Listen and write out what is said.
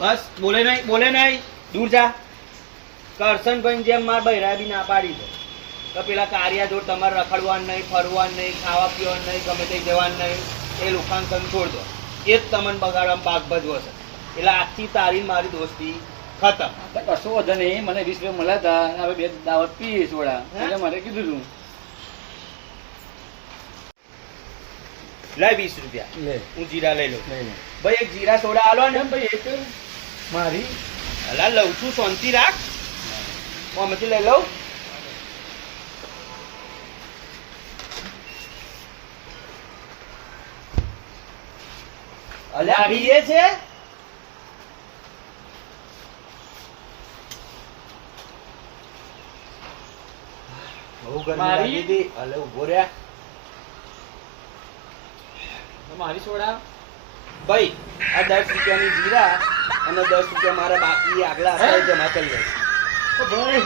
બસ બોલે નહીં દૂર જા. કરશનભાઈ જેમ મારા બૈરા બી ના પાડી દે તો પેલા કારિયા જોડ તમારે રખડવાનું નહીં, ફરવાનું નહીં, ખાવા પીવાનું નહીં, ગમે તે જવાનું નહીં, એ લોકોને તમે છોડ દો. એ જ તમને બગાડવામાં ભાગ ભજવો છે. એટલે આજથી તારી મારી દોસ્તી ખતમ. કશો વધુ નહીં, મને 20 રૂપિયા મળ્યા હતા, હવે 2 દાવત પી સોડા એટલે મને કીધું તું લાય 20 રૂપિયા લે હું જીરા લઈ લઉં. લઈ લે ભાઈ એક જીરા સોડા આલો ને. ભાઈ એક મારી અલા લઉં છું, શાંતિ રાખ. આમાંથી લઈ લઉં. અલ્યા પીએ છે. બહુ ગરમી મારી? લાગી હતી. અલે ઉભો રહ્યા. મારી સોડા ભાઈ આ 10 રૂપિયાની જીરા અને 10 રૂપિયા મારા બાકી આગલા હતા એ જમા કરી દે. ભાઈ